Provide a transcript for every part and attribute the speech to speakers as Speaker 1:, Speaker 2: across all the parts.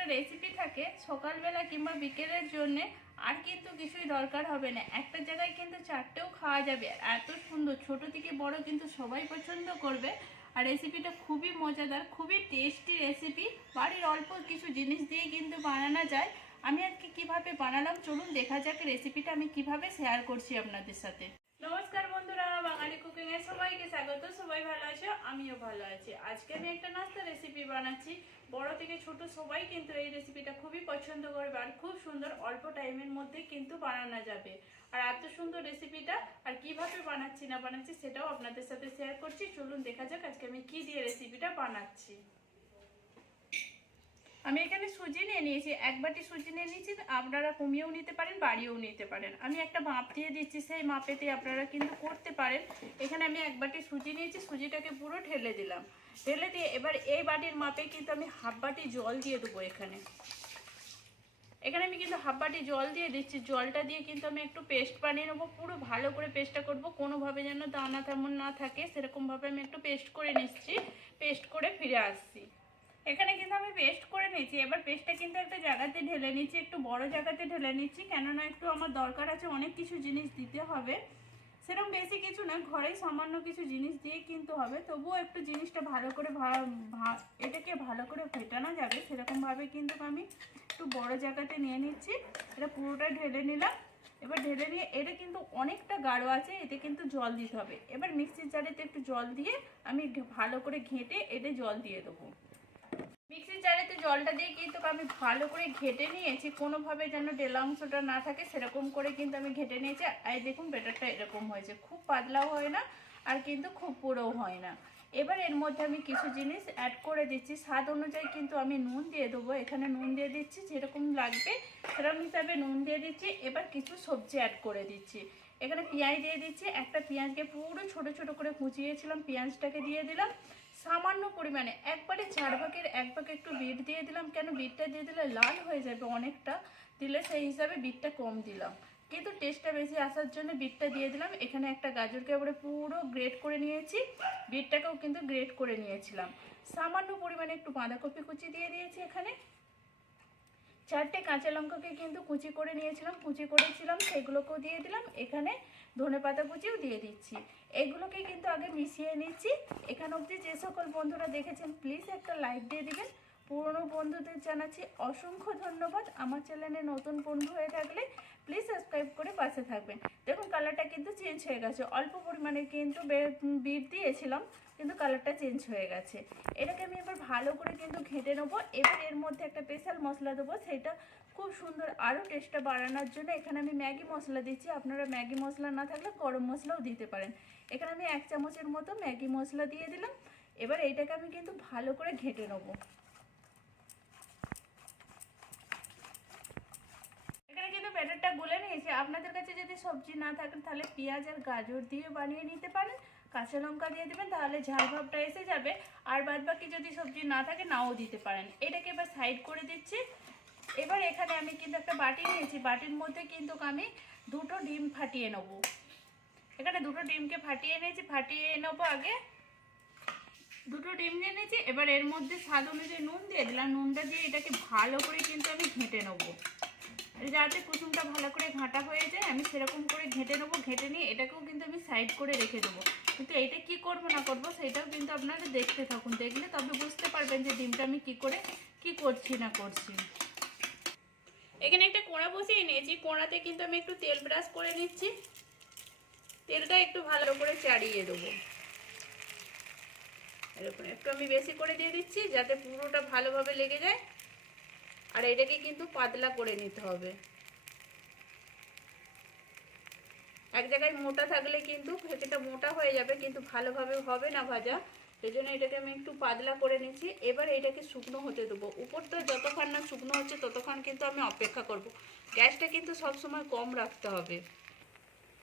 Speaker 1: একটা রেসিপি থাকে, সকালবেলা কিংবা বিকেলের জন্যে আর কিন্তু কিছুই দরকার হবে না। একটা জায়গায় কিন্তু চারটেও খাওয়া যাবে, আর এত সুন্দর। ছোট থেকে বড় কিন্তু সবাই পছন্দ করবে। আর রেসিপিটা খুবই মজাদার, খুবই টেস্টি রেসিপি বাড়ির অল্প কিছু জিনিস দিয়ে কিন্তু বানানো যায়। আমি আজকে কীভাবে বানালাম, চলুন দেখা যাক রেসিপিটা আমি কীভাবে শেয়ার করছি আপনাদের সাথে। নমস্কার বন্ধুরা, বাঙালি কুকিং এর সবাইকে স্বাগত। সবাই ভালো আছো? আমিও ভালো আছি। আজকে আমি একটা নাস্তা রেসিপি বানাচ্ছি। বড় থেকে ছোট সবাই কিন্তু এই রেসিপিটা খুবই পছন্দ করবে আর খুব সুন্দর অল্প টাইমের মধ্যে কিন্তু বানানো যাবে। আর এত সুন্দর রেসিপিটা আর কীভাবে বানাচ্ছি, না বানাচ্ছি সেটাও আপনাদের সাথে শেয়ার করছি। চলুন দেখা যাক আজকে আমি কি দিয়ে রেসিপিটা বানাচ্ছি। আমি এখানে সুজি নিয়ে নিয়েছি, এক বাটি সুজি নিয়ে নিয়েছি, আপনারা কমিয়েও নিতে পারেন, বাড়িয়েও নিতে পারেন। আমি একটা মাপ দিয়ে দিচ্ছি, সেই মাপেতে আপনারা কিন্তু করতে পারেন। এখানে আমি এক বাটি সুজি নিয়েছি, সুজিটাকে পুরো ঢেলে দিলাম। ঢেলে দিয়ে এবার এই বাটির মাপে কিন্তু আমি হাফ বাটি জল দিয়ে দেবো এখানে। এখানে আমি কিন্তু হাফ বাটি জল দিয়ে দিচ্ছি, জলটা দিয়ে কিন্তু আমি একটু পেস্ট বানিয়ে নেব, পুরো ভালো করে পেস্টটা করব, কোনোভাবে যেন দানা তেমন না থাকে, সেরকমভাবে আমি একটু পেস্ট করে নিচ্ছি, পেস্ট করে ফিরে আসছি। এখানে কিন্তু আমি পেস্ট করে নিয়েছি। এবার পেস্টটা কিন্তু একটা জায়গাতে ঢেলে নিচ্ছি একটু বড় জায়গাতে ঢেলে নিচ্ছি কেননা একটু আমার দরকার আছে অনেক কিছু জিনিস দিতে হবে। সেরকম বেশি কিছু না, ঘরেই সামান্য কিছু জিনিস দিয়ে কিনতে হবে। তবুও একটু জিনিসটা ভালো করে এটাকে ভালো করে ফেটানো যাবে, সেরকমভাবে কিন্তু আমি একটু বড় জায়গাতে নিয়ে নিচ্ছি। এটা পুরোটা ঢেলে নিলাম। এবার ঢেলে নিয়ে, এটা কিন্তু অনেকটা গাঢ় আছে, এতে কিন্তু জল দিতে হবে। এবার মিক্সির জারেতে একটু জল দিয়ে আমি ভালো করে ঘেঁটে এটা জল দিয়ে দেবো। জারেতে জলটা দিয়ে কিন্তু আমি ভালো করে ঘেটে নিয়েছি। কোনোভাবে যেন ডেলা অংশটা না থাকে, সেরকম করে কিন্তু আমি ঘেটে নিয়েছি। আর দেখুন বেটারটা এরকম হয়েছে। খুব পাতলাও হয় না, আর কিন্তু খুব পুরোও হয় না। এবার এর মধ্যে আমি কিছু জিনিস অ্যাড করে দিচ্ছি। স্বাদ অনুযায়ী কিন্তু আমি নুন দিয়ে দেবো। এখানে নুন দিয়ে দিচ্ছি, যেরকম লাগবে সেরকম হিসাবে নুন দিয়ে দিচ্ছি। এবার কিছু সবজি অ্যাড করে দিচ্ছি। এখানে পেঁয়াজ দিয়ে দিচ্ছি। একটা পেঁয়াজকে পুরো ছোট ছোট করে কুচিয়েছিলাম, পেঁয়াজটাকে দিয়ে দিলাম। সামান্য পরিমাণে। একবারে চার ভাগের এক ভাগ একটু বিট দিয়ে দিলাম। কেন? বিটটা দিয়ে দিলে লাল হয়ে যাবে অনেকটা। দিলে সেই হিসাবে বিটটা কম দিলাম। কিন্তু টেস্টটা বেশি আসার জন্য বিটটা দিয়ে দিলাম। এখানে একটা গাজরকে আবার পুরো গ্রেট করে নিয়েছি। বিটটাকেও কিন্তু গ্রেট করে নিয়েছিলাম। সামান্য পরিমাণে একটু বাঁধাকপি কুচি দিয়ে দিয়েছি এখানে। চারটে কাঁচা লঙ্কাকে কিন্তু কুচি করে নিয়েছিলাম, কুচি করেছিলাম, সেগুলোকেও দিয়ে দিলাম। এখানে ধনে পাতা কুচিও দিয়ে দিচ্ছি। এগুলোকে কিন্তু আগে মিশিয়ে নিচ্ছি। এখানে অবধি যে সকল বন্ধুরা দেখেছেন প্লিজ একটা লাইক দিয়ে দিবেন। পুরনো বন্ধুদের জানাচ্ছি অসংখ্য ধন্যবাদ। আমার চ্যানেলে নতুন বন্ধু হয়ে থাকলে প্লিজ সাবস্ক্রাইব করে পাশে থাকবেন। দেখুন কালারটা কিন্তু চেঞ্জ হয়ে গেছে। অল্প পরিমাণে কিন্তু বিট দিয়েছিলাম, কিন্তু কালারটা চেঞ্জ হয়ে গেছে। এটাকে আমি এবার ভালো করে কিন্তু ঘেঁটে নেব। এবার এর মধ্যে একটা স্পেশাল মশলা দেবো। সেটা খুব সুন্দর আরও টেস্টটা বাড়ানোর জন্য এখানে আমি ম্যাগি মশলা দিচ্ছি। আপনারা ম্যাগি মশলা না থাকলে গরম মশলাও দিতে পারেন। এখানে আমি এক চামচের মতো ম্যাগি মশলা দিয়ে দিলাম। এবার এইটাকে আমি কিন্তু ভালো করে ঘেঁটে নেব এখানে কিন্তু ব্যাটারটা গুলে নিয়েছি আপনাদের কাছে যদি সবজি না থাকে, তাহলে পেঁয়াজ আর গাজর দিয়ে বানিয়ে নিতে পারেন। কাঁচা লঙ্কা দিয়ে দেবেন, তাহলে ঝাল ভাবটা এসে যাবে। আর বাদ বাকি যদি সবজি না থাকে, নাও দিতে পারেন। এটাকে এবার সাইড করে দিচ্ছি। এবার এখানে আমি কিন্তু একটা বাটি নিয়েছি। বাটির মধ্যে কিন্তু আমি দুটো ডিম ফাটিয়ে নেব। এখানে দুটো ডিমকে ফাটিয়ে নিয়েছি ফাটিয়ে নেব আগে। দুটো ডিম নিয়ে নিয়েছি। এবার এর মধ্যে স্বাদ অনুযায়ী নুন দিয়ে দিলাম। নুনটা দিয়ে এটাকে ভালো করে কিন্তু আমি ঘেঁটে নেব। যাতে কুসুমটা ভালো করে ঘাঁটা হয়ে যায়, আমি সেরকম করে ঘেঁটে নেব, ঘেঁটে নিয়ে এটাকেও কিন্তু আমি সাইড করে রেখে দেবো। কিন্তু এটা কি করব না করব সেটাও কিন্তু আপনারা দেখতে থাকুন। দেখলে তবে বুঝতে পারবেন যে ডিমটা আমি কি করে, কি করছি না করছি। এখানে একটা কোড়া বসিয়ে নিয়েছি। কোড়াতে কিন্তু আমি একটু তেল ব্রাশ করে নিচ্ছি। তেলটা একটু ভালো করে চাড়িয়ে দেবো। এরকম একটু আমি বেশি করে দিয়ে দিচ্ছি যাতে পুরোটা ভালোভাবে লেগে যায়। আর এটাকে কিন্তু পাতলা করে নিতে হবে। এক জায়গায় মোটা থাকলে কিন্তু সেটা মোটা হয়ে যাবে, কিন্তু ভালোভাবে হবে না ভাজা। সেই জন্য এটাকে আমি একটু পাতলা করে নিচ্ছি। এবার এটাকে শুকনো হতে দেবো। উপরটা যতক্ষণ না শুকনো হচ্ছে ততক্ষণ কিন্তু আমি অপেক্ষা করব। গ্যাসটা কিন্তু সব সময় কম রাখতে হবে।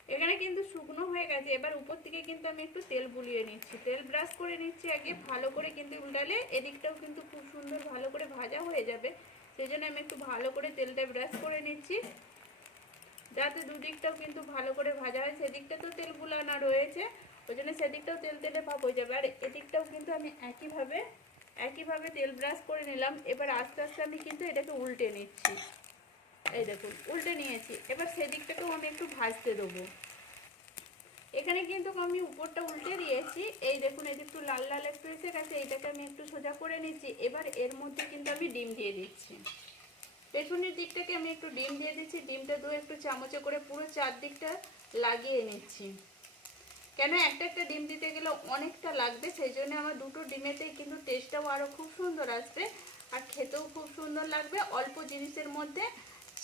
Speaker 1: এখানে কিন্তু শুকনো হয়ে গেছে। এবার উপর থেকে কিন্তু আমি একটু তেল বুলিয়ে নিচ্ছি। তেল ব্রাশ করে নিচ্ছি আগে। ভালো করে কিন্তু উল্টালে এদিকটাও কিন্তু খুব সুন্দর ভালো করে ভাজা হয়ে যাবে। সেই জন্য আমি একটু ভালো করে তেলটা ব্রাশ করে নিচ্ছি। যাতে দুদিকটাও কিন্তু ভালো করে ভাজা হয়। সেদিকটা তো তেল বুলানা রয়েছে। ওই জন্য সেদিকটাও তেল তেলে ভাব হয়ে যাবে। আর এদিকটাও কিন্তু আমি একইভাবে একইভাবে তেল ব্রাশ করে নিলাম। এবার আস্তে আস্তে আমি কিন্তু এটাকে উল্টে নিচ্ছি। এই দেখুন, উল্টে নিয়েছি। এবার সেদিকটাকেও আমি একটু ভাজতে দেবো। এখানে কিন্তু আমি উপরটা উল্টে দিয়েছি। এই দেখুন, এই একটু লাল লাল একটু এসে গেছে এইটাকে আমি একটু সোজা করে নিচ্ছি। এবার এর মধ্যে কিন্তু আমি ডিম দিয়ে দিচ্ছি। পেছনের দিকটাকে আমি একটু ডিম দিয়ে দিচ্ছি। ডিমটা দু একটু চামচে করে পুরো চারদিকটা লাগিয়ে নিচ্ছি। কেন? একটা একটা ডিম দিতে গেলে অনেকটা লাগবে, সেই জন্য আমার দুটো ডিমেতেই কিন্তু টেস্টটাও আরও খুব সুন্দর আসবে। আর খেতেও খুব সুন্দর লাগবে। অল্প জিনিসের মধ্যে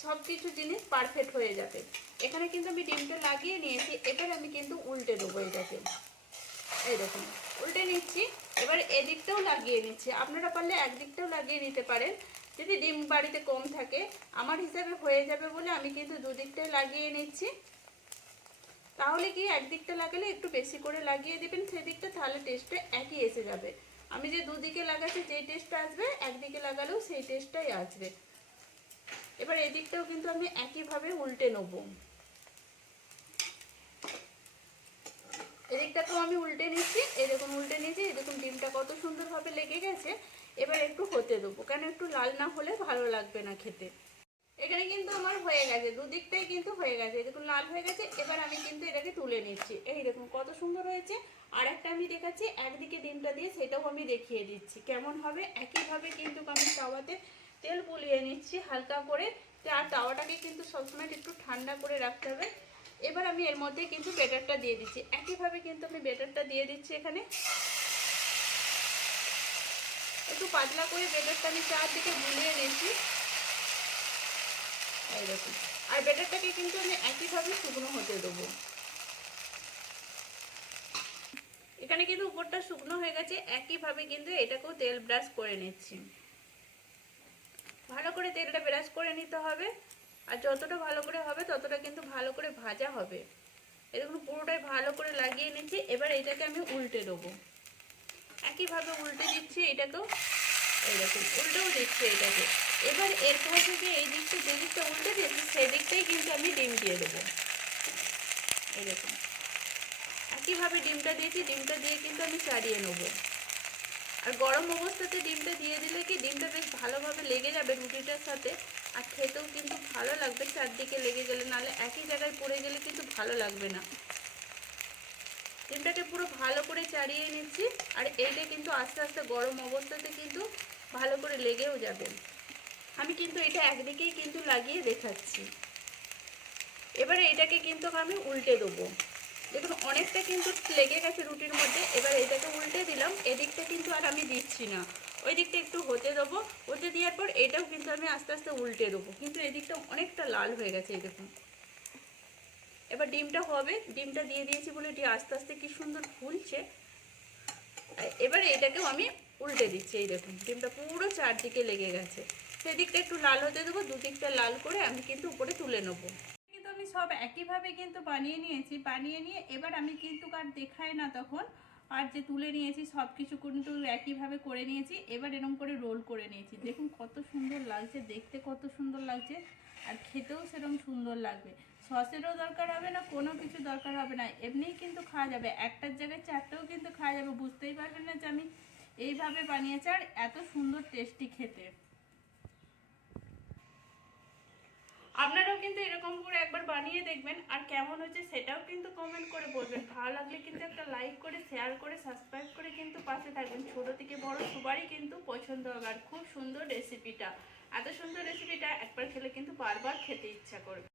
Speaker 1: সব কিছু জিনিস পারফেক্ট হয়ে যাবে। এখানে কিন্তু আমি ডিমটা লাগিয়ে নিয়েছি, এবার আমি কিন্তু উল্টে দেবো এটাকে। এই উল্টে নিচ্ছি, এবার এদিকটাও লাগিয়ে নিচ্ছি। আপনারা পারলে একদিকটাও লাগিয়ে নিতে পারেন। যদি ডিম বাড়িতে কম থাকে, আমার হিসাবে হয়ে যাবে বলে আমি কিন্তু দুদিকটাই লাগিয়ে নিচ্ছি। তাহলে কি একদিকটা লাগালে একটু বেশি করে লাগিয়ে দেবেন? সেদিকটা তাহলে টেস্টটা একই এসে যাবে। আমি যে দুদিকে লাগাচ্ছি, যেই টেস্টটা আসবে, একদিকে লাগালেও সেই টেস্টটাই আসবে। এবার এদিকটাও কিন্তু আমি একইভাবে উল্টে নেব। এদিকটাকেও আমি উল্টে নিচ্ছি, এরকম উল্টে নিয়েছি, এরকম ডিমটা কত সুন্দরভাবে লেগে গেছে, এবার একটু হতে দেবো। কেন একটু লাল না হলে ভালো লাগবে না খেতে। এখানে কিন্তু আমার হয়ে গেছে, দুদিকটাই কিন্তু হয়ে গেছে দেখুন লাল হয়ে গেছে, এবার আমি কিন্তু এটাকে তুলে নিচ্ছি। এই দেখুন কত সুন্দর হয়েছে আর একটা আমি দেখাচ্ছি, একদিকে ডিমটা দিয়ে সেটাও আমি দেখিয়ে দিচ্ছি। কেমন হবে? একইভাবে কিন্তু আমি তাওয়াতে তেল বুলিয়ে নিচ্ছি হালকা করে। আর তাওয়াটাকে কিন্তু সবসময় একটু ঠান্ডা করে রাখতে হবে। এবার আমি এর মধ্যে কিন্তু বেটারটা দিয়ে দিচ্ছি। একইভাবে কিন্তু আমি বেটারটা দিয়ে দিচ্ছি এখানে। একটু পাতলা করে বেটারটা আমি চারদিকে বুলিয়ে নিচ্ছি। এই আর বেটারটাকে কিন্তু আমি একইভাবে শুকনো হতে দেবো। এখানে কিন্তু উপরটা শুকনো হয়ে গেছে। একইভাবে কিন্তু এটাকেও তেল ব্রাশ করে নিচ্ছি। ভালো করে তেলটা ব্রাশ করে নিতে হবে। আর যতটা ভালো করে হবে, ততটা কিন্তু ভালো করে ভাজা হবে। এরকম পুরোটাই ভালো করে লাগিয়ে নিচ্ছি। এবার এটাকে আমি উল্টে দেবো। একইভাবে উল্টে দিচ্ছি এটাকেও। এইরকম উল্টেও দিচ্ছি এটাকে। এবার এরপর থেকে এই দিকটা, যে দিকটা উল্টে দিয়েছি, সেই দিকটাই কিন্তু আমি ডিম দিয়ে দেবো। এইরকম একইভাবে ডিমটা দিয়েছি। ডিমটা দিয়ে কিন্তু আমি চাড়িয়ে নেব। আর গরম অবস্থাতে ডিমটা দিয়ে দিলে কি ডিমটা বেশ ভালোভাবে লেগে যাবে রুটিটার সাথে। আর খেতেও কিন্তু ভালো লাগবে, চারদিকে লেগে গেলে, নাহলে একই জায়গায় পড়ে গেলে কিন্তু ভালো লাগবে না। ডিমটাকে পুরো ভালো করে চাড়িয়ে নিচ্ছি, আর এইটা কিন্তু আস্তে আস্তে গরম অবস্থাতে কিন্তু ভালো করে লেগেও যাবে। আমি কিন্তু এটা একদিকেই কিন্তু লাগিয়ে দেখাচ্ছি। এবারে এটাকে কিন্তু আমি উল্টে দেবো। দেখুন, অনেকটা কিন্তু লেগে গেছে রুটির মধ্যে। এবার এটাকে উল্টে দিলাম। এদিকটা কিন্তু আর আমি দিচ্ছি না। ওই দিকটা একটু হতে দেবো। হতে দেওয়ার পর এটাও কিন্তু আমি আস্তে আস্তে উল্টে দেবো। কিন্তু এদিকটা অনেকটা লাল হয়ে গেছে, এই দেখুন। এবার ডিমটা হবে। ডিমটা দিয়ে দিয়েছি বলে এটি আস্তে আস্তে কি সুন্দর ফুলছে। এবার এটাকেও আমি উল্টে দিচ্ছি, এই দেখুন। ডিমটা পুরো চারদিকে লেগে গেছে। সেদিকটা একটু লাল হতে দেবো, দুদিকটা লাল করে আমি কিন্তু উপরে তুলে নেব। আমি সব একইভাবে কিন্তু বানিয়ে নিয়েছি। বানিয়ে নিয়ে এবার আমি কিন্তু আর দেখাই না তখন। আর যে তুলে নিয়েছি, সব কিছু কিন্তু একইভাবে করে নিয়েছি। এবার এরকম করে রোল করে নিয়েছি। দেখুন কত সুন্দর লাগছে, দেখতে কত সুন্দর লাগছে। আর খেতেও সেরকম সুন্দর লাগবে। সসেরও দরকার হবে না, কোনো কিছু দরকার হবে না। এমনিই কিন্তু খাওয়া যাবে। একটার জায়গায় চারটেও কিন্তু খাওয়া যাবে। বুঝতেই পারবেন না যে আমি এইভাবে বানিয়েছি। আর এত সুন্দর টেস্টি খেতে। আপনারাও কিন্তু এরকম করে একবার বানিয়ে দেখবেন, আর কেমন হচ্ছে সেটাও কিন্তু কমেন্ট করে বলবেন। ভালো লাগলে কিন্তু একটা লাইক করে শেয়ার করে সাবস্ক্রাইব করে কিন্তু পাশে থাকবেন। ছোট থেকে বড় সবারই কিন্তু পছন্দ হবে, আর খুব সুন্দর রেসিপিটা এত সুন্দর রেসিপিটা একবার খেলে কিন্তু বারবার খেতে ইচ্ছা করবে।